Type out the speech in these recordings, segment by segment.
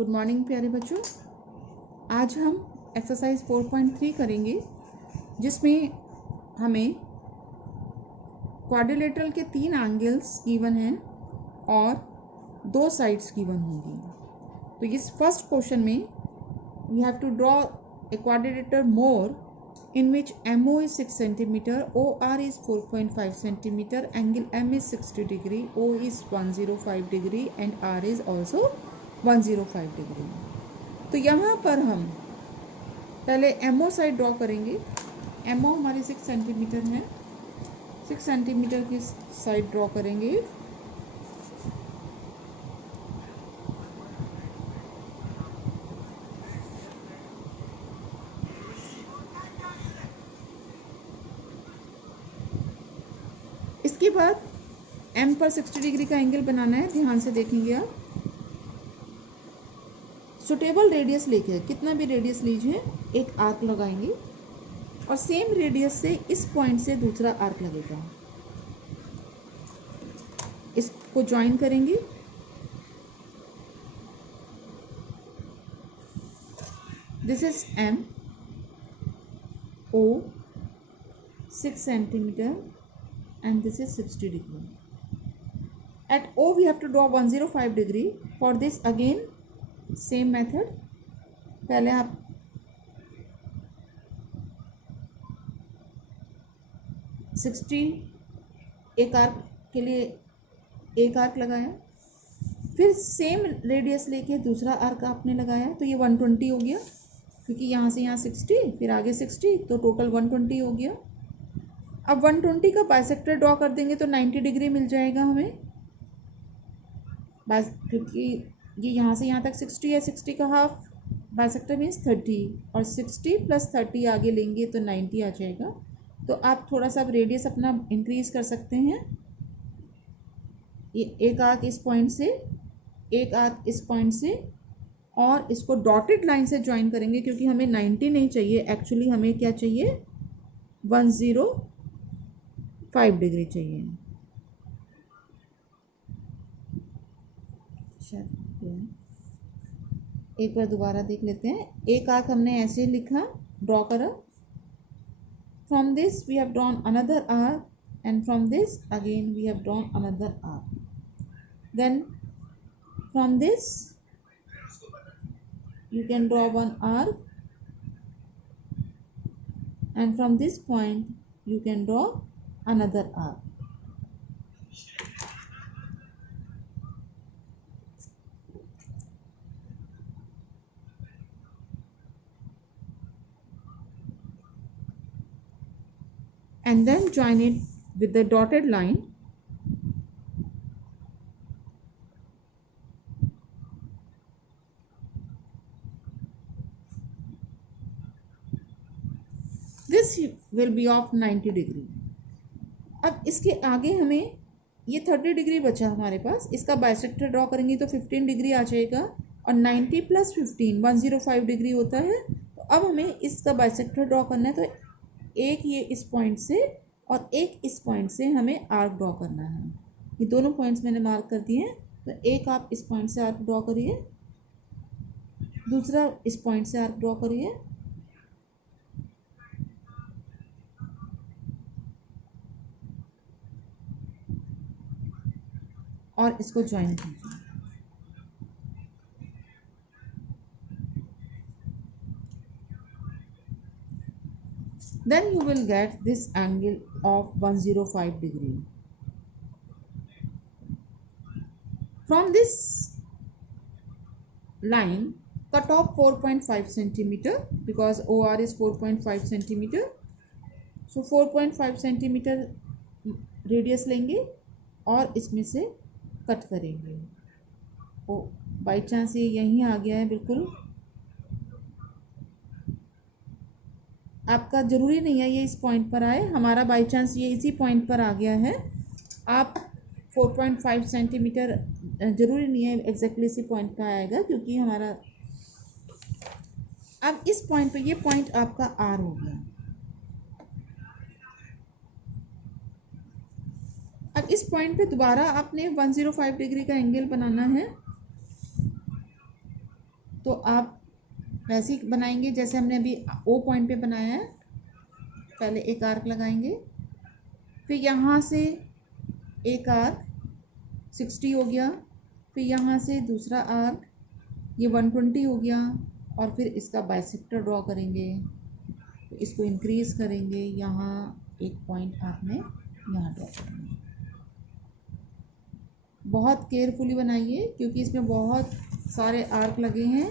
Good morning प्यारे बच्चों। आज हम एक्सरसाइज 4.3 करेंगे जिसमें हमें क्वाड्रिलेटरल के 3 एंगल्स गिवन हैं और 2 साइड्स गिवन होंगी। तो इस फर्स्ट क्वेश्चन में we have to draw a quadrilateral more in which MO is 6 cm, OR is 4.5 cm, angle M is 60 degree, O is 105 degree and R is also 105 degree। तो यहाँ पर हम पहले MO side draw करेंगे। MO हमारी 6 centimetre है, 6 centimetre की side draw करेंगे। इसके बाद M पर 60 डिग्री का एंगल बनाना है। ध्यान से देखेंगे आप। सुटेबल रेडियस लेके कितना भी रेडियस लीजिए, एक आर्क लगाएंगे और सेम रेडियस से इस पॉइंट से दूसरा आर्क लगेगा। इसको ज्वाइन करेंगे। This is M, O 6 centimetre and this is 60 degree. At O we have to draw 105 degree. For this again same method. पहले आप एक आर्क के लिए एक आर्क लगाया, फिर सेम रेडियस लेके दूसरा आर्क आपने लगाया, तो ये 120 हो गया क्योंकि यहाँ से यहाँ 60 फिर आगे 60, तो टोटल 120 हो गया। अब 120 का बाइसेक्टर ड्रॉ कर देंगे तो 90 डिग्री मिल जाएगा हमें, क्योंकि ये यहाँ से यहाँ तक 60 है। 60 का हाफ बाइसेक्टर मीन्स 30 और 60 + 30 आगे लेंगे तो 90 आ जाएगा। तो आप थोड़ा सा रेडियस अपना इंक्रीज कर सकते हैं। ये एक आर्क इस पॉइंट से, एक आर्क इस पॉइंट से, और इसको डॉटेड लाइन से ज्वाइन करेंगे क्योंकि हमें 90 नहीं चाहिए, एक्चुअली हमें क्या चाहिए 105 डिग्री चाहिए। एक बार दोबारा देख लेते हैं। एक आर्क हमने ऐसे लिखा, ड्रॉ करा। From this we have drawn another arc and from this again we have drawn another arc. Then from this you can draw one arc and from this point you can draw another arc। and then join it with the dotted line। This will be of 90 degree. अब इसके आगे हमें ये 30 degree बचा हमारे पास, इसका bisector draw करेंगे तो 15 डिग्री आ जाएगा और 90 + 15 105 डिग्री होता है। तो अब हमें इसका बाइसेक्टर ड्रॉ करना है, तो एक ये इस पॉइंट से और एक इस पॉइंट से हमें आर्क ड्रॉ करना है। ये दोनों पॉइंट्स मैंने मार्क कर दिए हैं। तो एक आप इस पॉइंट से आर्क ड्रॉ करिए, दूसरा इस पॉइंट से आर्क ड्रॉ करिए, और इसको ज्वाइन कीजिए। Then you will get this angle of 105 degree। From this line cut off 4.5 centimeter because OR is 4.5 centimeter। So 4.5 centimeter radius लेंगे और इसमें से कट करेंगे। ओ बाई चांस ये यहीं आ गया है, बिल्कुल आपका ज़रूरी नहीं है ये इस पॉइंट पर आए, हमारा बाई चांस ये इसी पॉइंट पर आ गया है। आप 4.5 सेंटीमीटर ज़रूरी नहीं है एग्जैक्टली इसी पॉइंट पर आएगा क्योंकि हमारा अब इस पॉइंट पे ये पॉइंट आपका आर हो गया। अब इस पॉइंट पे दोबारा आपने 105 डिग्री का एंगल बनाना है। तो आप वैसे ही बनाएंगे जैसे हमने अभी ओ पॉइंट पे बनाया है। पहले एक आर्क लगाएंगे, फिर यहाँ से एक आर्क 60 हो गया, फिर यहाँ से दूसरा आर्क ये 120 हो गया, और फिर इसका बाइसेक्टर ड्रॉ करेंगे। तो इसको इंक्रीज करेंगे, यहाँ एक पॉइंट आपने यहाँ ड्रॉ करेंगे। बहुत केयरफुली बनाइए क्योंकि इसमें बहुत सारे आर्क लगे हैं,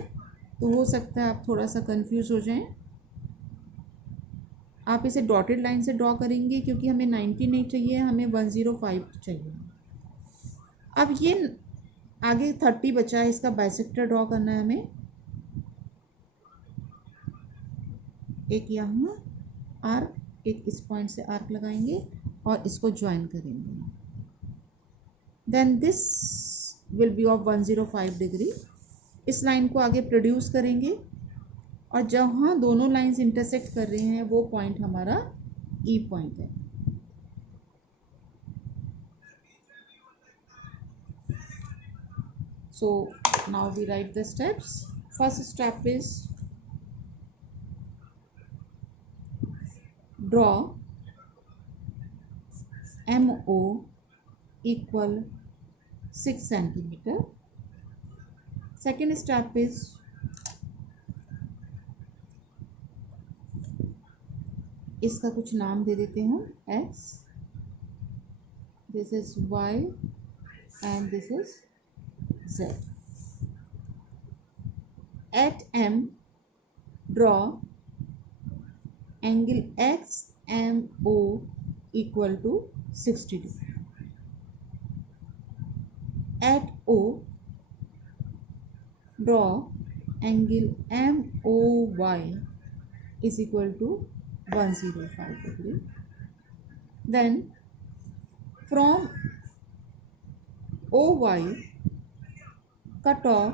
तो हो सकता है आप थोड़ा सा कंफ्यूज हो जाएं। आप इसे डॉटेड लाइन से ड्रॉ करेंगे क्योंकि हमें 90 नहीं चाहिए, हमें 105 चाहिए। अब ये आगे 30 बचा है, इसका बाइसेक्टर ड्रॉ करना है हमें। एक यहाँ आर्क, एक इस पॉइंट से आर्क लगाएंगे और इसको ज्वाइन करेंगे। Then this will be of 105 degree. इस लाइन को आगे प्रोड्यूस करेंगे और जहाँ दोनों लाइंस इंटरसेक्ट कर रहे हैं वो पॉइंट हमारा ई पॉइंट है। So now we write the steps. First step is draw MO equal 6 centimeter. Second step is इसका कुछ नाम दे देते हैं, X, this is Y and this is Z. At M, draw angle XMO equal to 60 degree. At O, draw angle MOY is equal to 105 degree. Then from OY, cut off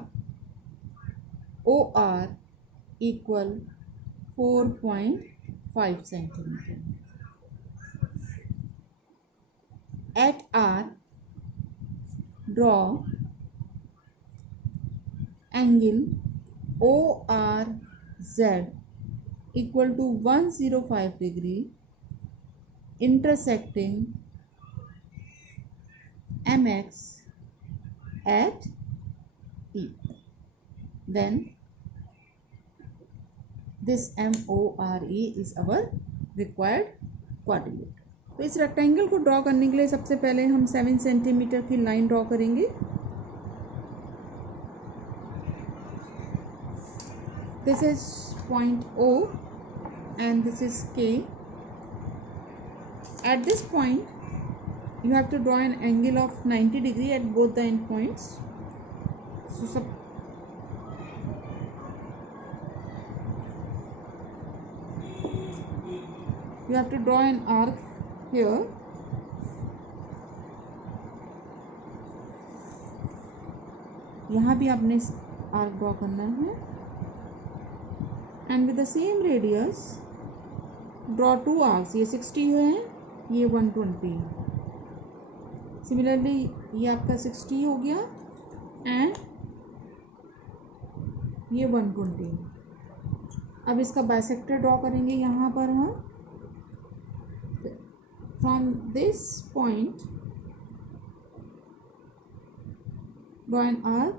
OR equal 4.5 centimeter. At R, draw angle ORZ equal to 105 degree intersecting MX at E. Then this MORE is our required quadrilateral. तो इस rectangle को draw करने के लिए सबसे पहले हम 7 centimetre की लाइन ड्रॉ करेंगे। This is point O and this is K. At this point you have to draw an angle of 90 degree at both the end points. So you have to draw an arc here. यहाँ भी आपने arc draw करना है and with the same radius draw two arcs. ये 60 है, ये 120. Similarly ये आपका 60 हो गया and ये 120. अब इसका बाइसेक्टर ड्रॉ करेंगे यहाँ पर हम। From this point draw an arc,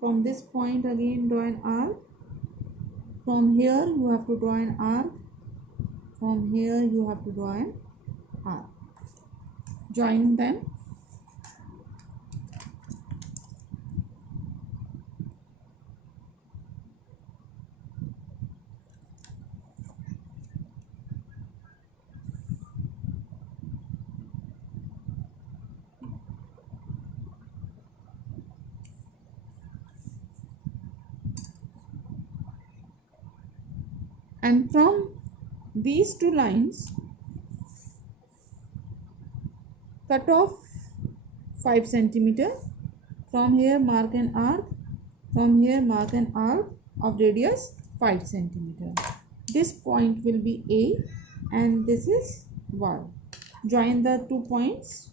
from this point again draw an arc, from here you have to draw an arc, from here you have to draw an arc. Join them. And from these two lines cut off 5 centimeter. From here mark an arc, from here mark an arc of radius 5 centimeter. This point will be A and this is Y. Join the 2 points.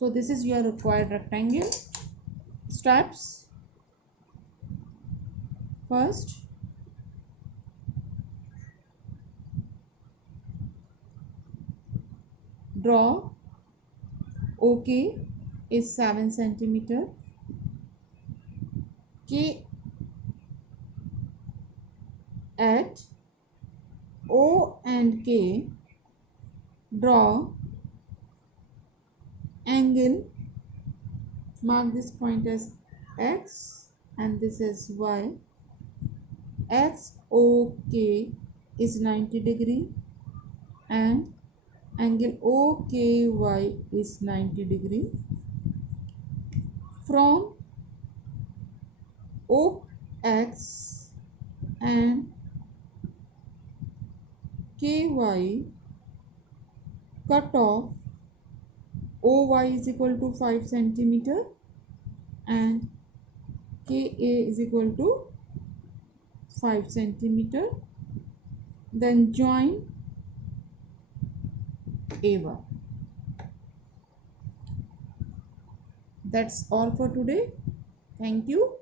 So this is your required rectangle. Steps. First, draw OK is 7 centimeter. K at O and K, draw angle. Mark this point as X and this is Y. XOK is 90 degree and angle OKY is 90 degree. From OX and KY, cut off OY is equal to 5 centimeter and KA is equal to 5 centimeter. Then join A1. That's all for today. Thank you.